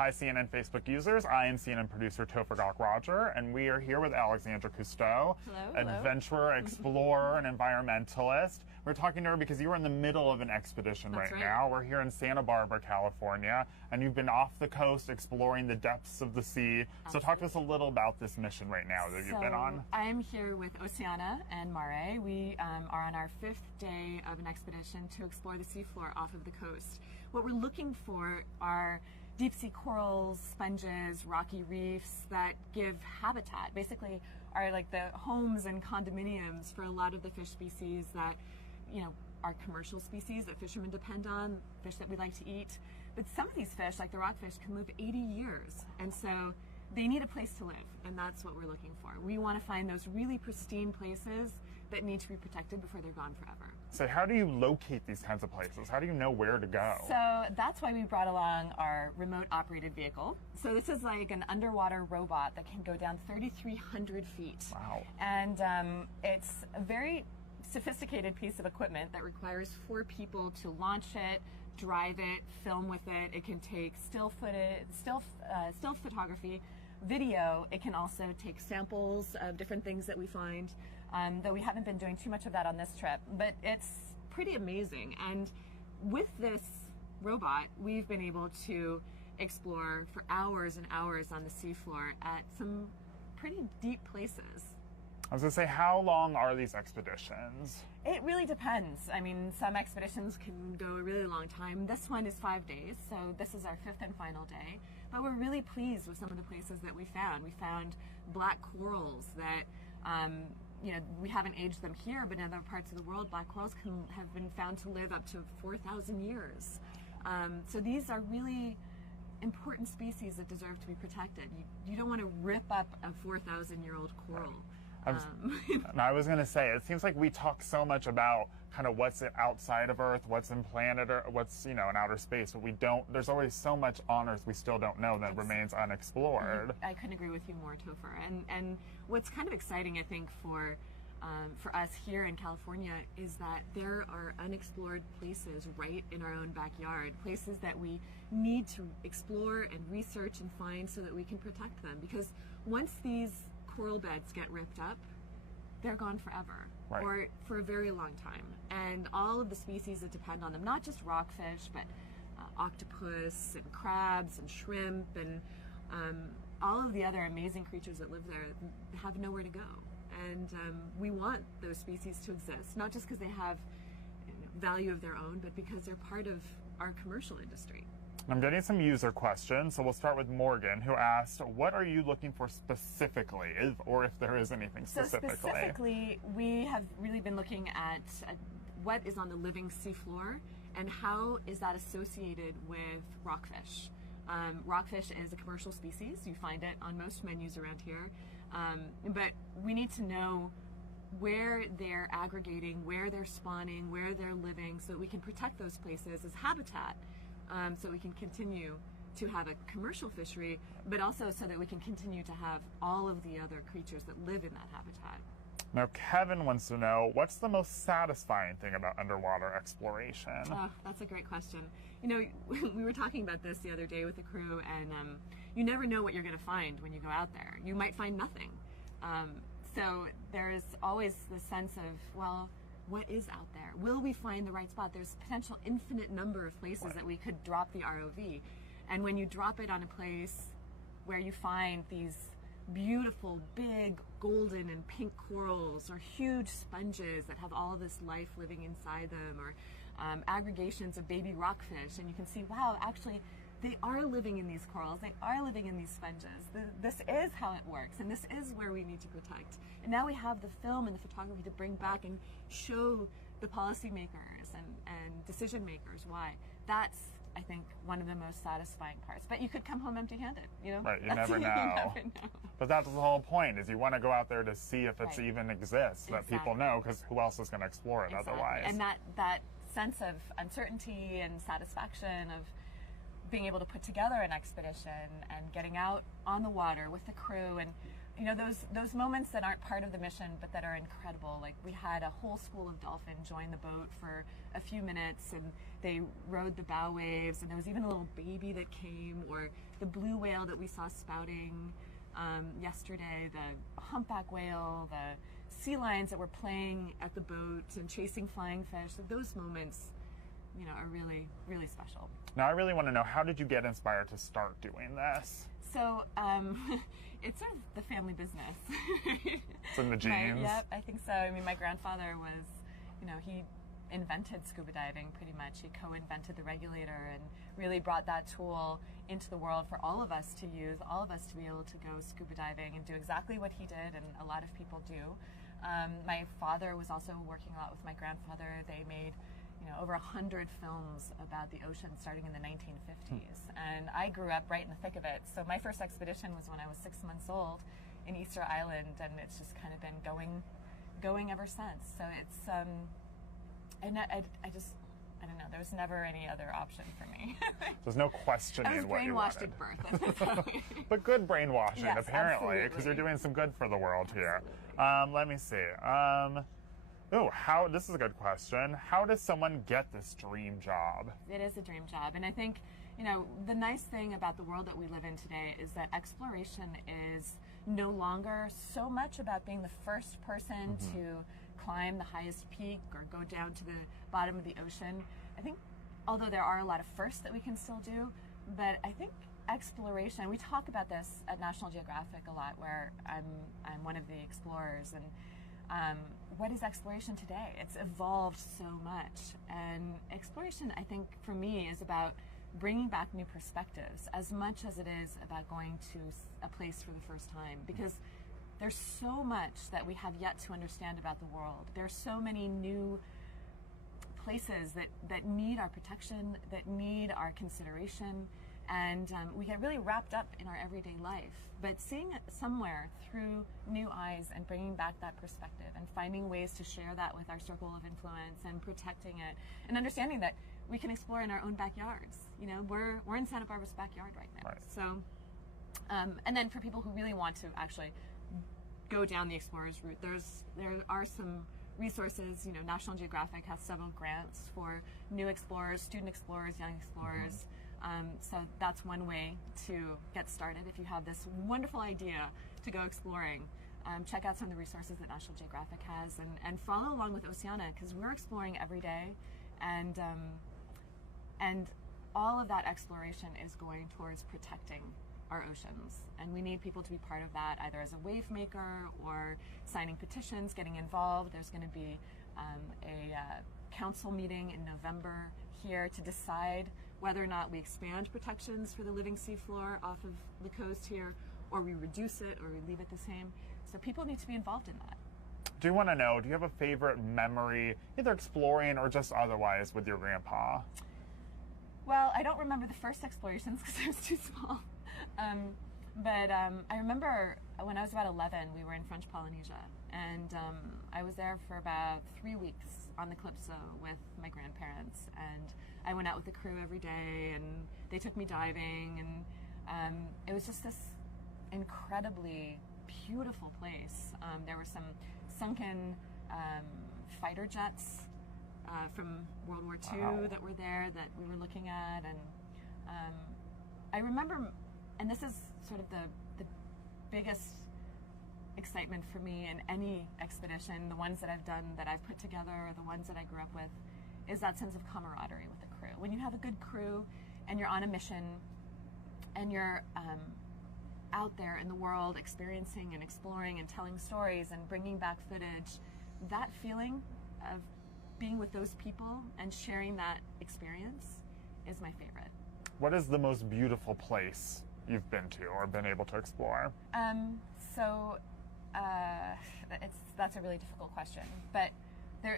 Hi, CNN Facebook users. I am CNN producer Topher Roger, and we are here with Alexandra Cousteau, hello. adventurer, explorer, and environmentalist. We're talking to her because you are in the middle of an expedition right now. We're here in Santa Barbara, California, and you've been off the coast exploring the depths of the sea. Absolutely. So talk to us a little about this mission right now that you've been on. I'm here with Oceana and Mare. We are on our 5th day of an expedition to explore the seafloor off of the coast. What we're looking for are deep sea corals, sponges, rocky reefs that give habitat, basically are like the homes and condominiums for a lot of the fish species that, you know, are commercial species that fishermen depend on, fish that we like to eat. But some of these fish, like the rockfish, can live 80 years. And so they need a place to live, and that's what we're looking for. We want to find those really pristine places that need to be protected before they're gone forever. So how do you locate these kinds of places? How do you know where to go? So that's why we brought along our remote operated vehicle. So this is like an underwater robot that can go down 3,300 feet. Wow. And it's a very sophisticated piece of equipment that requires 4 people to launch it, drive it, film with it. It can take still photography, video. It can also take samples of different things that we find, though we haven't been doing too much of that on this trip, but it's pretty amazing. And with this robot, we've been able to explore for hours and hours on the seafloor at some pretty deep places. I was going to say, how long are these expeditions? It really depends. I mean, some expeditions can go a really long time. This one is 5 days, so this is our 5th and final day. But we're really pleased with some of the places that we found. We found black corals that, you know, we haven't aged them here, but in other parts of the world, black corals have been found to live up to 4,000 years. So these are really important species that deserve to be protected. You don't want to rip up a 4,000-year-old coral. Right. I was going to say, it seems like we talk so much about kind of what's outside of Earth, what's in planet, or what's, you know, in outer space, but we don't, there's always so much on Earth we still don't know that remains unexplored. I couldn't agree with you more, Topher. And what's kind of exciting, I think, for us here in California is that there are unexplored places right in our own backyard, places that we need to explore and research and find so that we can protect them. Because once these coral beds get ripped up, they're gone forever, right, or for a very long time. And all of the species that depend on them, not just rockfish, but octopus and crabs and shrimp and all of the other amazing creatures that live there have nowhere to go. And we want those species to exist, not just because they have value of their own, but because they're part of our commercial industry. I'm getting some user questions, so we'll start with Morgan, who asked, what are you looking for specifically, or if there is anything specifically? So specifically, we have really been looking at what is on the living seafloor and how is that associated with rockfish. Rockfish is a commercial species. You find it on most menus around here. But we need to know where they're aggregating, where they're spawning, where they're living, so that we can protect those places as habitat, so we can continue to have a commercial fishery, but also so that we can continue to have all of the other creatures that live in that habitat. Now, Kevin wants to know, what's the most satisfying thing about underwater exploration? Oh, that's a great question. You know, we were talking about this the other day with the crew, and you never know what you're going to find when you go out there. You might find nothing. So there's always the sense of, well, what is out there? Will we find the right spot? There's potential infinite number of places that we could drop the ROV. And when you drop it on a place where you find these beautiful, big, golden and pink corals, or huge sponges that have all of this life living inside them, or aggregations of baby rockfish, and you can see, wow, actually, they are living in these corals, they are living in these sponges. This is how it works, and this is where we need to protect. And now we have the film and the photography to bring back and show the policymakers and decision makers why. That's, I think, one of the most satisfying parts. But you could come home empty-handed, you know? Right, you never know. You never know. But that's the whole point, is you want to go out there to see if it even exists, that people know, because who else is going to explore it otherwise? And that sense of uncertainty and satisfaction of being able to put together an expedition and getting out on the water with the crew and you know, those moments that aren't part of the mission but that are incredible. Like we had a whole school of dolphin join the boat for a few minutes, and they rode the bow waves, and there was even a little baby that came, or the blue whale that we saw spouting yesterday, the humpback whale, the sea lions that were playing at the boat and chasing flying fish. So those moments, you know, are really, really special. Now I really want to know, how did you get inspired to start doing this? So it's sort of the family business. It's in the genes. Yep, I think so. I mean, my grandfather was, you know, he invented scuba diving pretty much. He co-invented the regulator and really brought that tool into the world for all of us to use, all of us to be able to go scuba diving and do exactly what he did, and a lot of people do. My father was also working a lot with my grandfather. They made, you know, over 100 films about the ocean starting in the 1950s. And I grew up right in the thick of it. So my first expedition was when I was 6 months old in Easter Island, and it's just kind of been going ever since. So it's, I don't know, there was never any other option for me. There's no questioning what you wanted. I was brainwashed at birth. But good brainwashing, yes, apparently, because you're doing some good for the world here. Let me see. This is a good question. How does someone get this dream job? It is a dream job. And I think, you know, the nice thing about the world that we live in today is that exploration is no longer so much about being the first person to climb the highest peak or go down to the bottom of the ocean. I think, although there are a lot of firsts that we can still do, but I think exploration, we talk about this at National Geographic a lot, where I'm one of the explorers, and what is exploration today? It's evolved so much, and exploration, I think, for me, is about bringing back new perspectives as much as it is about going to a place for the first time, because there's so much that we have yet to understand about the world. There's so many new places that need our protection, that need our consideration, and we get really wrapped up in our everyday life. But seeing it somewhere through new eyes and bringing back that perspective and finding ways to share that with our circle of influence and protecting it, and understanding that we can explore in our own backyards. You know, we're in Santa Barbara's backyard right now. Right. So, and then for people who really want to actually go down the explorer's route, there are some resources. You know, National Geographic has several grants for new explorers, student explorers, young explorers. So that's one way to get started. If you have this wonderful idea to go exploring, check out some of the resources that National Geographic has, and follow along with Oceana, because we're exploring every day, and all of that exploration is going towards protecting our oceans, and we need people to be part of that, either as a wave maker or signing petitions, getting involved. There's going to be a council meeting in November here to decide whether or not we expand protections for the living seafloor off of the coast here, or we reduce it, or we leave it the same. So people need to be involved in that. Do you want to know, do you have a favorite memory, either exploring or just otherwise, with your grandpa? Well, I don't remember the first explorations because I was too small. But I remember when I was about 11, we were in French Polynesia, and I was there for about 3 weeks on the Calypso with my grandparents, and I went out with the crew every day, and they took me diving, and it was just this incredibly beautiful place. There were some sunken fighter jets from World War II that were there that we were looking at, and I remember, and this is sort of the biggest excitement for me in any expedition, the ones that I've done, that I've put together, or the ones that I grew up with, is that sense of camaraderie with the crew. When you have a good crew and you're on a mission and you're out there in the world experiencing and exploring and telling stories and bringing back footage, that feeling of being with those people and sharing that experience is my favorite. What is the most beautiful place you've been to or been able to explore? That's a really difficult question, but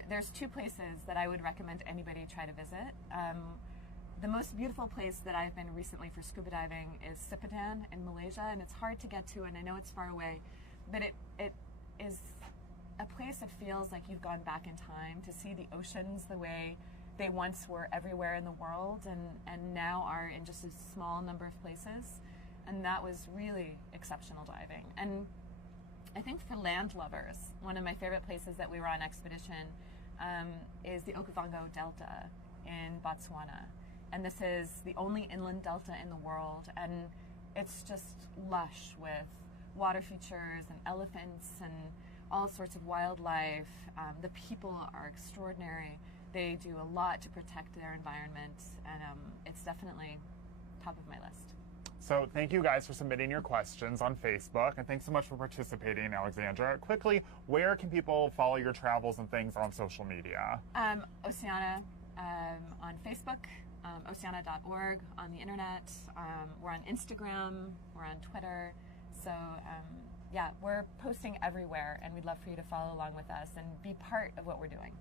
there's two places that I would recommend anybody try to visit. The most beautiful place that I've been recently for scuba diving is Sipadan in Malaysia, and it's hard to get to, and I know it's far away, but it is a place that feels like you've gone back in time to see the oceans the way they once were everywhere in the world, and now are in just a small number of places. And that was really exceptional diving. And I think for land lovers, one of my favorite places that we were on expedition is the Okavango Delta in Botswana. And this is the only inland delta in the world, and it's just lush with water features and elephants and all sorts of wildlife. The people are extraordinary. They do a lot to protect their environment, and it's definitely top of my list. So thank you guys for submitting your questions on Facebook, and thanks so much for participating, Alexandra. Quickly, where can people follow your travels and things on social media? Oceana on Facebook, oceana.org on the internet. We're on Instagram, we're on Twitter. So yeah, we're posting everywhere, and we'd love for you to follow along with us and be part of what we're doing.